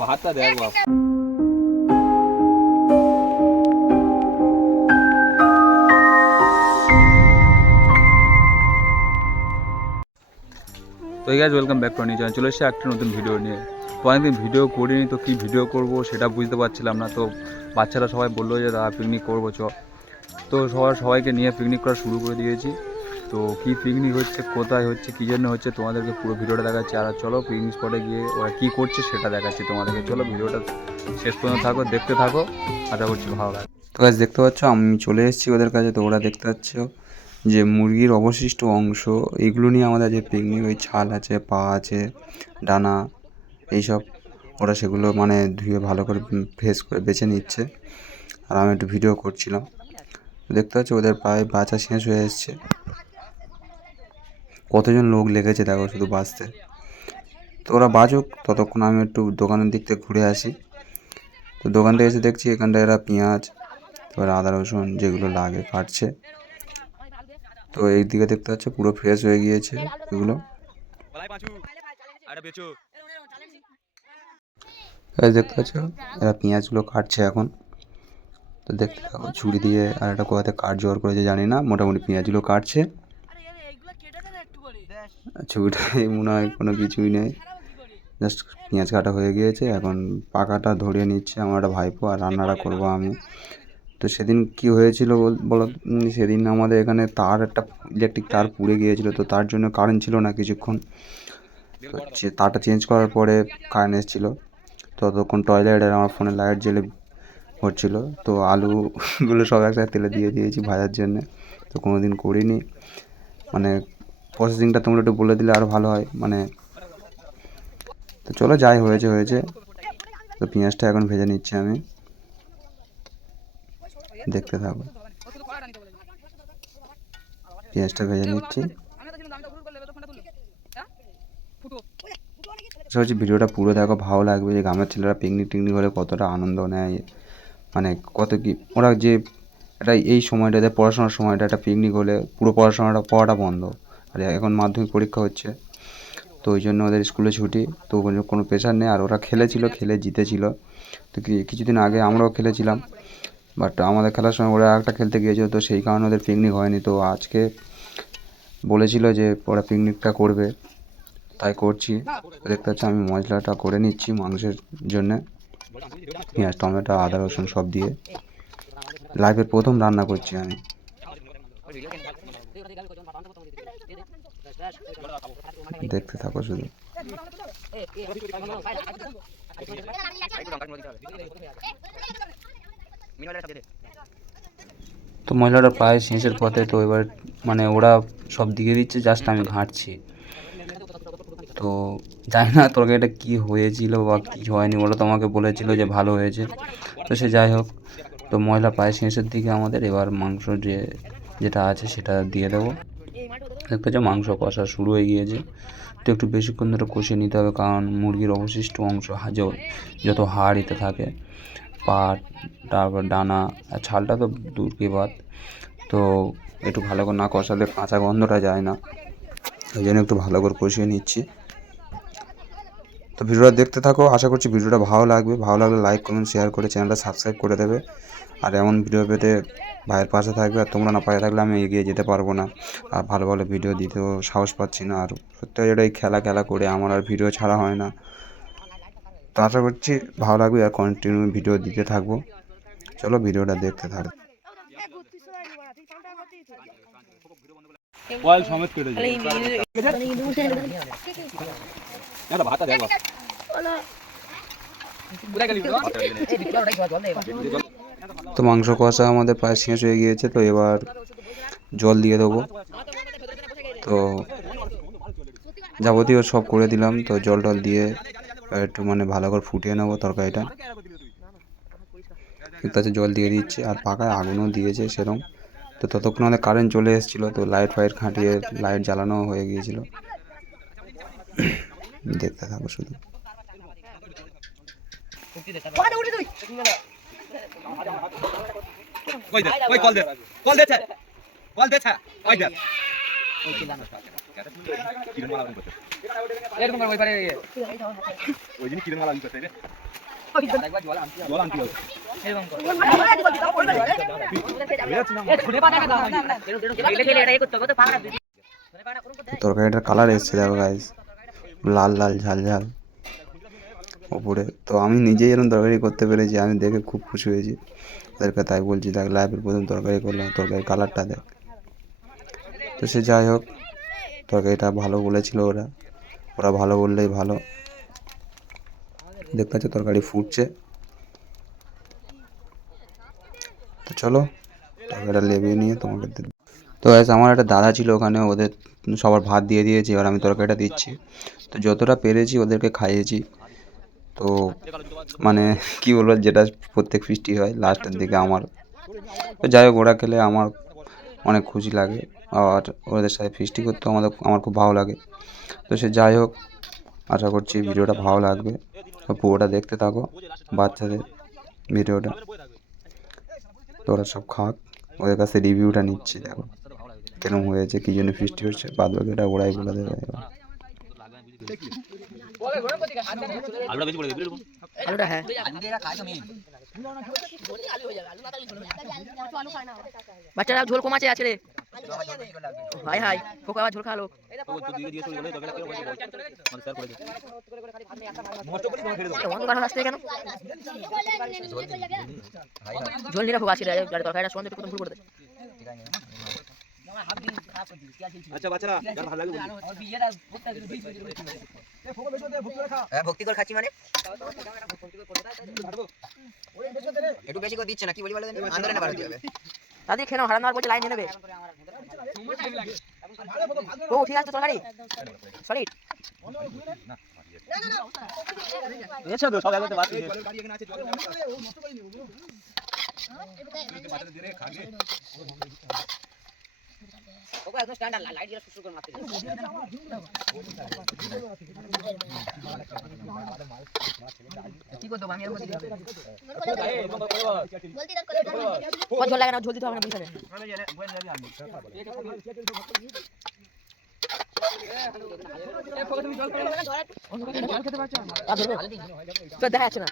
ভাতটা দেখ বাপ। তো guys welcome back to new channel. চলে এসেছি একটা নতুন ভিডিও নিয়ে। তো অনেকদিন ভিডিও করিনি, তো কী ভিডিও করব সেটা বুঝতে পারছিলাম না। তো বাচ্চারা সবাই বললো যে দাদা পিকনিক করবো চ। তো সবাইকে নিয়ে পিকনিক করা শুরু করে দিয়েছি। তো কী পিকনিক হচ্ছে, কোথায় হচ্ছে, কী জন্য হচ্ছে তোমাদেরকে পুরো ভিডিওটা দেখাচ্ছি। আর চলো পিকনিক স্পটে গিয়ে ওরা কী করছে সেটা দেখাচ্ছি তোমাদেরকে। চলো ভিডিওটা শেষ পর্যন্ত থাকো, দেখতে থাকো, আশা করছি ভালো লাগে। তো গাইস দেখতে পাচ্ছ আমি চলে এসেছি ওদের কাছে। তো ওরা দেখতে পাচ্ছ যে মুরগির অবশিষ্ট অংশ এইগুলো নিয়ে আমাদের যে পিকনিক, ওই ছাল আছে, পা আছে, ডানা, এইসব ওরা সেগুলো মানে ধুয়ে ভালো করে ফ্রেশ করে বেছে নিচ্ছে। আর আমি একটু ভিডিও করছিলাম। দেখতে পাচ্ছি ওদের প্রায় বাঁচা শেষ হয়ে এসছে। কতজন লোক লেগেছে দেখো শুধু বাঁচতে। তো ওরা বাঁচুক, ততক্ষণ আমি একটু দোকানের দিক থেকে ঘুরে আসি। তো দোকান থেকে এসে দেখছি এখানটায় এরা পেঁয়াজ, তারপরে আদা রসুন যেগুলো লাগে কাটছে। তো এই দিকে দেখতে পাচ্ছ পুরো ফ্রেশ হয়ে গিয়েছে এগুলো। দেখতে পাচ্ছ এরা পেঁয়াজগুলো কাটছে এখন। তো দেখতে থাকো ছুরি দিয়ে, আর একটা কোথাতে কাঠ জোগাড় করেছে জানি না, মোটামুটি পেঁয়াজগুলো কাটছে। ছুরিটাই মনে হয় কোনো কিছুই নেই, জাস্ট পেঁয়াজ কাটা হয়ে গিয়েছে। এখন পাকাটা ধরিয়ে নিচ্ছে আমার একটা ভাইপো, আর রান্নাটা করবো আমি। তো সেদিন কি হয়েছিল বলো, সেদিন আমাদের এখানে তার একটা ইলেকট্রিক তার পুড়ে গিয়েছিল। তো তার জন্য কারেন্ট ছিল না কিছুক্ষণ। তো তারটা চেঞ্জ করার পরে কারেন্ট এসেছিলো। ততক্ষণ টয়লেটে আমার ফোনে লাইট জ্বেলে হচ্ছিলো। তো আলুগুলো সব একসাথে তেলে দিয়ে দিয়েছি ভাজার জন্যে। তো কোনো দিন করিনি, মানে প্রসেসিংটা তোমরা একটু বলে দিলে আরও ভালো হয় মানে। তো চলো যাই হয়েছে হয়েছে। তো পেঁয়াজটা এখন ভেজে নিচ্ছি আমি, দেখতে থাকো। পেঁয়াজটা ভেজে নিচ্ছি। হচ্ছে ভিডিওটা পুরো দেখো, ভালো লাগবে যে গ্রামের ছেলেরা পিকনিক টিকনিক হলে কতটা আনন্দ নেয়, মানে কত কি ওরা যে এটা এই সময়টাতে পড়াশোনার সময়টা একটা পিকনিক হলে পুরো পড়াটা বন্ধ। আর এখন মাধ্যমিক পরীক্ষা হচ্ছে, তো ওই জন্য ওদের স্কুলে ছুটি। তো কোনো প্রেশার নেই। আর ওরা খেলে জিতেছিল। তো কিছুদিন আগে আমরাও খেলেছিলাম, বাট আমাদের খেলার সময় ওরা একটা খেলতে গিয়েছিল, তো সেই কারণে ওদের পিকনিক হয়নি। তো আজকে বলেছিল যে ওরা পিকনিকটা করবে, তাই করছি। দেখতে পাচ্ছি আমি মশলাটা করে নিচ্ছি মাংসের জন্যে, পেঁয়াজ, টমেটো, আদা রসুন সব দিয়ে। লাইফের প্রথম রান্না করছি আমি। দেখতে থাকো শুধু। তো মশলাটা প্রায় শেষের পথে। তো এবার মানে ওরা সব দিয়ে দিচ্ছে, জাস্ট আমি ঘাঁটছি। তো জানি না তরকারিটা কী হয়েছিল বা কী হয়নি, ওরা তো আমাকে বলেছিল যে ভালো হয়েছে। তো সে যাই হোক, তো মশলা প্রায় শেষের দিকে আমাদের। এবার মাংস যেটা আছে সেটা দিয়ে দেবো। দেখতে পাচ্ছ মাংস কষা শুরু হয়ে গিয়েছে। তো একটু বেশিক্ষণ ধরে কষিয়ে নিতে হবে, কারণ মুরগির অবশিষ্ট অংশ যত হাড় এতে থাকে, পাট, তারপর ডানা, আর ছালটা তো দূর কি বাদ। তো একটু ভালো করে না কষালে কাঁচা গন্ধটা যায় না, ওই জন্য একটু ভালো করে কষিয়ে নিচ্ছি। তো ভিডিওটা দেখতে থাকো, আশা করছি ভিডিওটা ভালো লাগবে। ভালো লাগলে লাইক কমেন্ট শেয়ার করে চ্যানেলটা সাবস্ক্রাইব করে দেবে। আর এমন ভিডিও পেতে ভাইয়ের পাশে থাকবে। আর তোমরা না পাশে থাকলে আমি এগিয়ে যেতে পারবো না, আর ভালো ভালো ভিডিও দিতেও সাহস পাচ্ছি না। আর সত্যি এটাই খেলা করে আমার আর ভিডিও ছাড়া হয় না। তো আশা করছি ভালো লাগবে, আর কন্টিনিউ ভিডিও দিতে থাকবো। চলো ভিডিওটা দেখতে থাকো। তো মাংস কষা আমাদের প্রায় শেষ হয়ে গিয়েছে। তো এবার জল দিয়ে দেবো। তো যাবতীয় সব করে দিলাম। তো জল টল দিয়ে একটু মানে ভালো করে ফুটিয়ে নেবো তরকারিটা। ঠিক আছে, জল দিয়ে দিচ্ছে, আর পাকায় আগুনও দিয়েছে সেরকম। তো ততক্ষণ আমাদের কারেন্ট চলে এসেছিলো। তো লাইট ফাইট খাটিয়ে লাইট জ্বালানো হয়ে গিয়েছিলো। দেখতে থাকো শুধু। কই দে কই কল দে কল দে কল দে কই দে এরকম করে ওই পারে ওই জিনিস কিরম মালা দিতে রে একবার জল আনতে হবে এরকম করে খুলে পাটা না খেলে এটা করতে কত পাগড়া তরকারিটার কালার এসছে দেখো গাইস, লাল লাল ঝাল ঝাল ওপরে। তো আমি নিজেই এরকম তরকারি করতে পেরেছি, আমি দেখে খুব খুশি হয়েছি। ওদেরকে তাই বলছি, দেখ লাইফের প্রথম তরকারি করলাম, তরকারির কালারটা দেখ। তো সে যাই হোক, তরকারিটা ভালো বলেছিল ওরা ভালো বললেই ভালো। দেখতে পাচ্ছ তরকারি ফুটছে। তো চলো তরকারিটা লেবিয়ে নিয়ে তোমাকে তো গাইস আমার একটা দাদা ছিল ওখানে, ওদের সবার ভাত দিয়ে দিয়েছি, এবার আমি তরকারিটা দিচ্ছি। তো যতটা পেরেছি ওদেরকে খাইয়েছি। তো মানে কি বলবো, যেটা প্রত্যেক ফিস্টি হয় লাস্টের দিকে আমার। তো যাই হোক, ওরা খেলে আমার অনেক খুশি লাগে, আর ওদের সাথে ফিস্টি করতে আমার খুব ভালো লাগে। তো সে যাই হোক, আশা করছি ভিডিওটা ভালো লাগবে। তো পুরোটা দেখতে থাকো, বাচ্চাদের ভিডিওটা। তো ওরা সব খাক, ওদের কাছে রিভিউটা নিচ্ছি, দেখো কেরম হয়েছে, কী জন্য ফিস্টি হচ্ছে, বাদ বাকিটা ওরাই বলে দেবে। আলুটা বেশি করে দে বুঝলি আলুটা হ্যাঁ বাচ্চারা ঝোল কম আছে রে হাই হাই খোকা আবার ঝোল খালো অন্ধকার আসতে কেন ঝোল নিয়ে খোকা আছে তরকারিটা সন্ধ্যে একটু ভুল করে দে আচ্ছা বাচ্চারা যার ভালো লাগে ভক্তি করে খাচ্ছি মানে একটু বেশি করে দিচ্ছে না কি বলি বলে আন্দোলনে বাড়াতে হবে তাদের খেয়ে হারানো আর বলছে লাইন নেবে ও ঠিক আছে তরকারি সলিড এসো তো সব একসাথে বাদ দিয়ে ওকে একদম স্ট্যান্ডার্ড লাইট দিয়ে শুরু করে মারতে কি করতে আমি এরকম দিতে হবে কত ঝোল লাগে না ঝোল দিতে হবে না বুঝলে তো দেখা যাচ্ছে না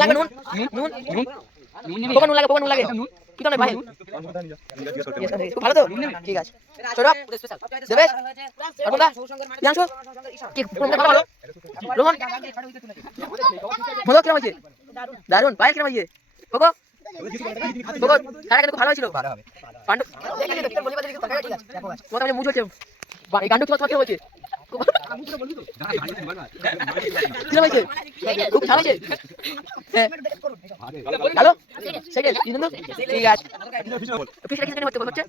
লাগে নুন নুন নুন নুন লাগে নুন লাগে কি তো ভাই ভালো তো ঠিক আছে সৌরভ দেবেশ অর্পণদা জানছো কি ভালো রোহন কিরম হয়েছে দারুন পায়েল কিরম হয়েছে খোকো খোকো খানা কিন্তু ভালো হয়েছিল পান্ডু তোমার মুখ হচ্ছে গান্ডু তোমার কি হয়েছে কিরম হয়েছে খুব ভালো হয়েছে হ্যালো সেকেন্ড ঠিক আছে পিছনে কিছু হচ্ছে হচ্ছে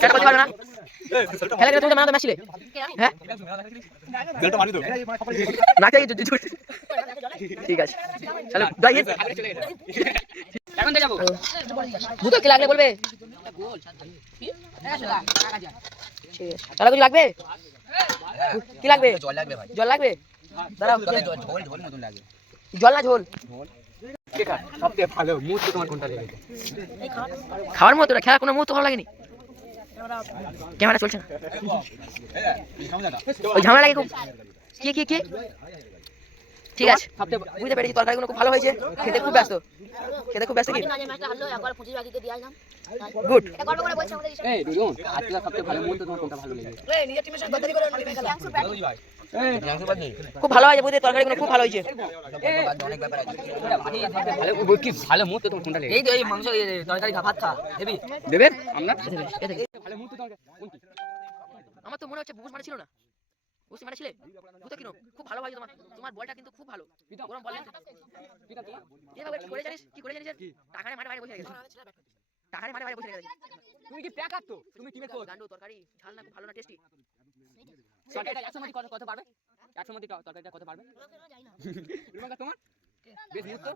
সেটা করতে পারবে না খেলা গেলে তুমি মানাতে ম্যাচছিলে হ্যাঁ না ঠিক আছে চলো যাই এখন যাবো দুটো কি লাগলে বলবে তাহলে কিছু লাগবে কি লাগবে জল লাগবে দাঁড়াও জল না ঝোল সবথেকে ভালো মুহূর্ত তোমার কোনটা লেগেছে খাওয়ার মতো খেলার কোনো মুহূর্ত ভালো লাগেনি ক্যামেরা চলছে না ওই ঝামেলা লাগে খুব কি কি কি ঠিক আছে বুঝতে পেরেছি তরকারিগুলো খুব ভালো হয়েছে খেতে খুব ব্যস্ত কি গুড এই দুজন আজকে সবথেকে ভালো মুহূর্ত তোমার কোনটা ভালো লেগেছে খুব ভালো হয়েছে বুঝতে তরকারিগুলো খুব ভালো হয়েছে ভালো কি ভালো মুহূর্ত তোমার কোনটা লেগেছে এই মাংস তরকারি ভাত খা হেবি দেবেন আমরা ভালো মুহূর্ত তোমার কোনটি আমার তো মনে হচ্ছে বুঝ মানে ছিল না বুঝতে মারছিলে বুঝতে কিনো খুব ভালো হয়েছে তোমার বলটা কিন্তু খুব ভালো গরম বল এভাবে কি করে জানিস টাকারে মাঠে বাইরে বসে গেছে টাকারে মাঠে বাইরে বসে গেছে তুমি কি প্যাকার তো তুমি টিমে কোচ গান্ডু তরকারি ঝাল না খুব ভালো না টেস্টি তরকারিটা 100 মধ্যে কত পারবে 100 মধ্যে তরকারিটা কত পারবে রুমাকা তোমার বেশ মুহূর্ত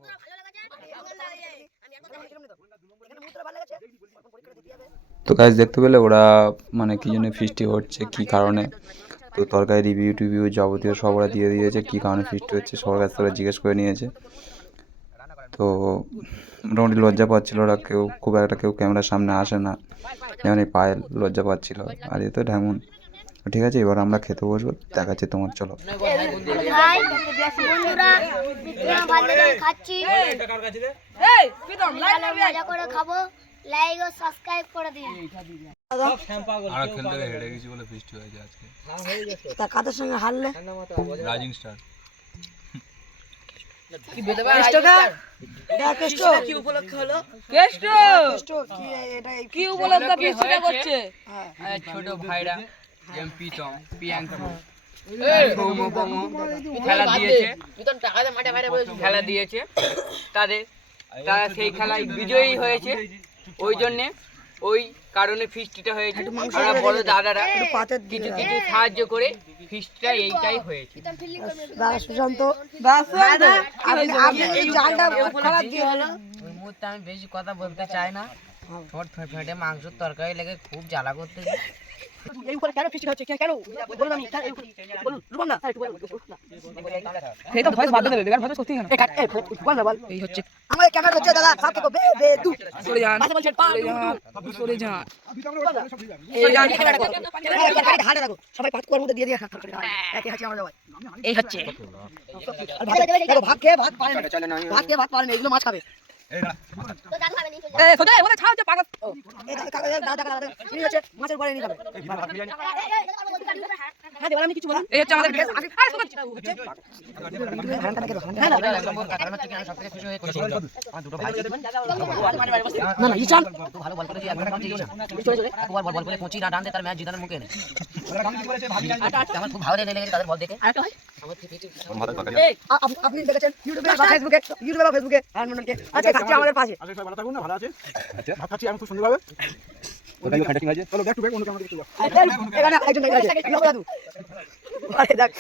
তো গাইস দেখতে পেলে ওরা মানে কি জন্য ফিস্টি হচ্ছে, কি কারণে। তো তরকারি রিভিউ টিভিউ যাবতীয় সব ওরা দিয়ে দিয়েছে, কী কারণে ফিস্ট হচ্ছে সবার কাছ থেকে ওরা জিজ্ঞেস করে নিয়েছে। তো মোটামুটি লজ্জা পাচ্ছিলো ওরা, কেউ খুব একটা কেউ ক্যামেরার সামনে আসে না, যেমন এই পায়েল লজ্জা পাচ্ছিলো, আর এ তো ঢেমন। ঠিক আছে, এবার আমরা খেতে বসবো, দেখাচ্ছি তোমার, চলো। হাই বন্ধুরা, ভালো করে খাচ্ছি, ভালো মজা করে খাবো, লাইক ও সাবস্ক্রাইব করে দিন। আমরা খেলতে হেরে গেছি বলে ফিস্ট হয়েছে আজকে। তা কাদের সঙ্গে হারলে? Rising star. কি উপলক্ষে হলো? কি উপলক্ষে ফিস্টটা করছে? ছোট ভাইরা যেমন প্রীতম, প্রিয়াঙ্কা, খেলা দিয়েছে তারা সেই খেলায় বিজয়ী হয়েছে, ওই জন্যে ওই কারণে ফিস্টটা হয়েছে। আমরা বড় দাদারা কিছু কিছু সাহায্য করে ফিস্টটা এইটাই হয়েছে। সুশান্ত ওই মুহূর্তে আমি বেশি কথা বলতে চাই না। ঠোঁট ফেটে মাংসের তরকারি লেগে খুব জ্বালা করতে। এই উপরে কেন ফিস্ট হচ্ছে? কেন বলুন, আমি বলুন রূপম না, এই তো ভয়েস বাদ দেবে, বেকার ভয়েস করতেই না। বল না, বল। এই হচ্ছে আমার ক্যামেরা হচ্ছে দাদা, সব থেকে বে বে দু চলে যান, চলে যান, এই যান, হাতে রাখো সবাই, পাত কোয়ার মধ্যে দিয়ে দিয়ে একে আছে আমরা সবাই। এই হচ্ছে দেখো, ভাগ খেয়ে ভাগ পারে না, ভাগ খেয়ে ভাগ পারে না, এগুলো মাছ খাবে। তো দাদা খাবে নি, এই সোজা ওরে ছাও যে পাগল। এই দাদা এই হচ্ছে মাছের পরে নিয়ে যাবে। হ্যাঁ দেওয়াল, আমি কিছু বলি, এই হচ্ছে আমাদের গ্যাস। আরে না না ইচান ভালো বল করে দিয়ে একবার কাম দিয়ে বল করে কোচি না ডানতে তার ম্যাচ জিতানোর মুখে নেই। আমার খুব ভালো লেগেছে তাদের বল দেখে। আপনি দেখেছেন ইউটিউবে বা ফেসবুকে হ্যান্ডমনকে আচ্ছা খাচ্ছে আমাদের পাশে। আচ্ছা সবাই ভালো থাকুন না, ভালো আছে। আচ্ছা ভাত খাচ্ছি আমি খুব সুন্দরভাবে। ওটাই ফ্যান্টাস্টিক আছে। চলো ব্যাক টু ব্যাক অন্য ক্যামেরা কিছু। এখানে একজন আছে লোক দাদু। আরে দেখ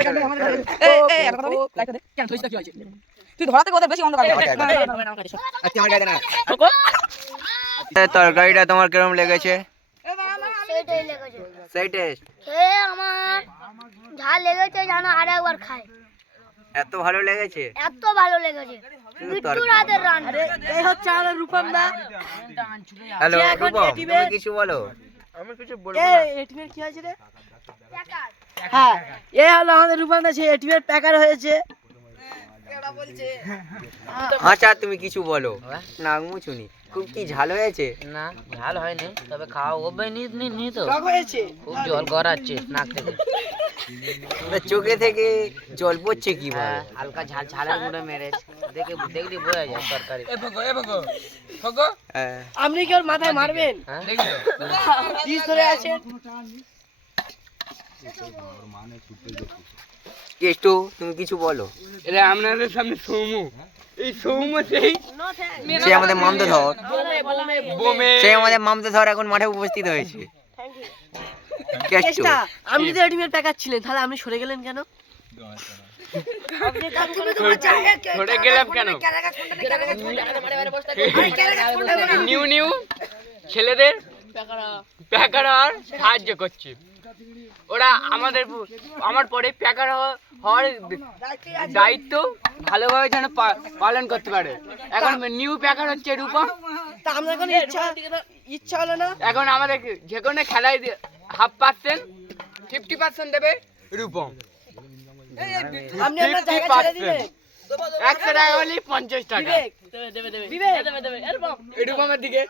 এখানে আমাদের এই একটা কথা বলি, লাইক দে, কেন থইছিস কি হইছে? তুই ধরাতে ওদের বেশি অন্ধকার। আজকে আমার গায়ে না। তরকারিটা তোমার কিরকম লেগেছে? সেইটাই লেগেছে। সেই টেস্ট খেয়ে আমার যা লেগেছে জানো, আর একবার খাই, এত ভালো লেগেছে? এত ভালো লেগেছে। বিট্টু রাতের রান্না। এই হচ্ছে আমাদের রূপম দা। হ্যালো রূপম, তুমি কিছু বলো। এই এটিমের কি হয়েছে রে? হ্যাঁ এই হলো আমাদের রূপম দা, সেই এটিমের প্যাকার হয়েছে। আচ্ছা তুমি কিছু বলো। নাগমুচুনি খুব কি ঝাল হয়েছে? না ঝাল হয়নি, তবে খাওয়া হবে নি তো টক হয়েছে। খুব জল গড়াচ্ছে নাক থেকে। চোখে থেকে জল পড়ছে কি হ্যাঁ, হালকা ঝালের গুঁড়ো মেরেছে, দেখলি বোঝা যায় তরকারি। আপনি কি ওর মাথায় মারবেন? হ্যাঁ পিস ধরে আছে। কেষ্টু তুমি কিছু বলো। এটা আপনাদের সামনে সৌমু, এই সৌমু সেই সে আমাদের মামদোধর, সে আমাদের মামদোধর এখন মাঠে উপস্থিত হয়েছে। কেষ্টু আপনি তো এটিমের প্যাকার ছিলেন, তাহলে আপনি সরে গেলেন কেন? ধরে গেলাম কেন? নিউ নিউ ছেলেদের প্যাকার সাহায্য করছে ওরা। আমার পরে প্যাকার হওয়ার দায়িত্ব ভালোভাবে যেন পালন করতে পারে। এখন নিউ প্যাকার হচ্ছে রূপম। তা আমরা এখন ইচ্ছা হলো না, এখন আমাদের যে কোনো খেলায় 50%, 50% দেবে রূপম। আপনি আপনার জায়গা ছেড়ে দিবেন। 100 টাকা হলে 50 টাকা রূপমের দিকে।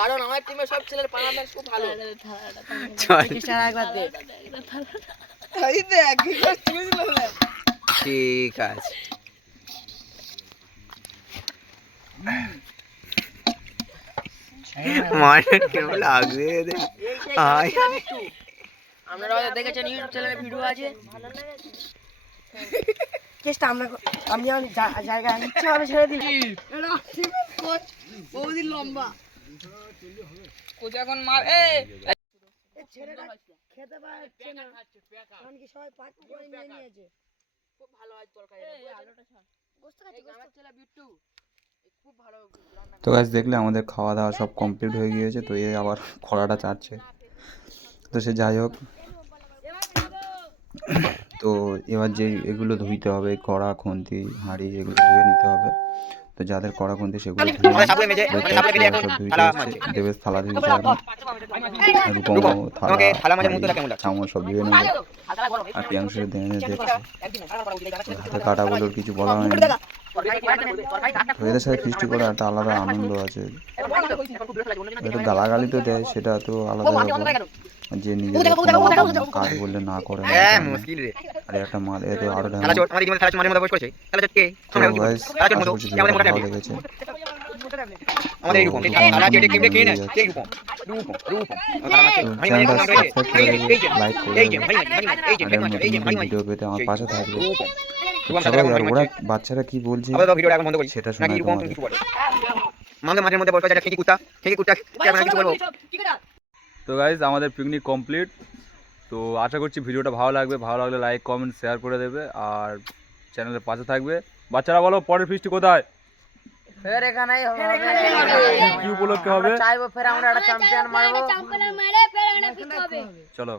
কারণ আমার টিমে সব ছেলের পারফরম্যান্স খুব ভালো। ঠিক আছে। মানে কেমন লাগবে? আপনারা হয়তো দেখেছেন ইউটিউব চ্যানেলে ভিডিও আছে। চেষ্টা আমি জায়গা ইচ্ছা হবে ছেড়ে দিই। বহুদিন লম্বা কোচ এখন মার ছেলেটা খেতে পারছে না, কারণ কি সবাই পাঁচ করে নিয়ে নিয়েছে। খুব ভালো হয় তরকারি। গোস্ত খাচ্ছি, গোস্ত। বিট্টু তো গাছ দেখলে আমাদের খাওয়া দাওয়া সব কমপ্লিট হয়ে গিয়েছে, তো এ আবার খড়াটা চাচ্ছে। তো সে যাই হোক, তো এবার যে এগুলো ধুইতে হবে, কড়া খুন্তি হাঁড়ি এগুলো ধুয়ে নিতে হবে। তো যাদের কড়া খুন্তি সেগুলো ধুয়ে নিয়ে সব ধুইতে এসছে। দেবেশ থালা ধুয়েছে, এখন রূপম থালা চামচ সব ধুয়ে নেবে। আর প্রিয়াংশু দেখছে হাতে কাটা বলে ওর কিছু বলা হয়নি। তো এদের সাথে ফিস্টি করে একটা আলাদা আনন্দ আছে। একটু গালাগালি তো দেয়, সেটা তো আলাদা ব্যাপার, যে নিজেদের কোনো কাজ বললে না করে না। আর একটা মাল এ তো আরো ঢাকা। তো গাইস আশা করছি ভিডিওটা ভালো লেগেছে। চ্যানেলটা সাবস্ক্রাইব করে লাইক করে আর নতুন ভিডিও পেতে আমার পাশে থাকবে। সবাই আর ওরা বাচ্চারা কি বলছে সেটা শোনায় তোমাদের। তো গাইস আমাদের পিকনিক কমপ্লিট। তো আশা করছি ভিডিওটা ভালো লাগবে, ভালো লাগলে লাইক কমেন্ট শেয়ার করে দেবে আর চ্যানেলের পাশে থাকবে। বাচ্চারা বলো পরের ফিস্টি কোথায়, ফের এখানেই হবে, কি উপলক্ষে হবে? চাইবো ফের আমরা একটা চ্যাম্পিয়ন মারবো। চ্যাম্পিয়ন মারে ফের এখানে ফিক্স হবে। চলো।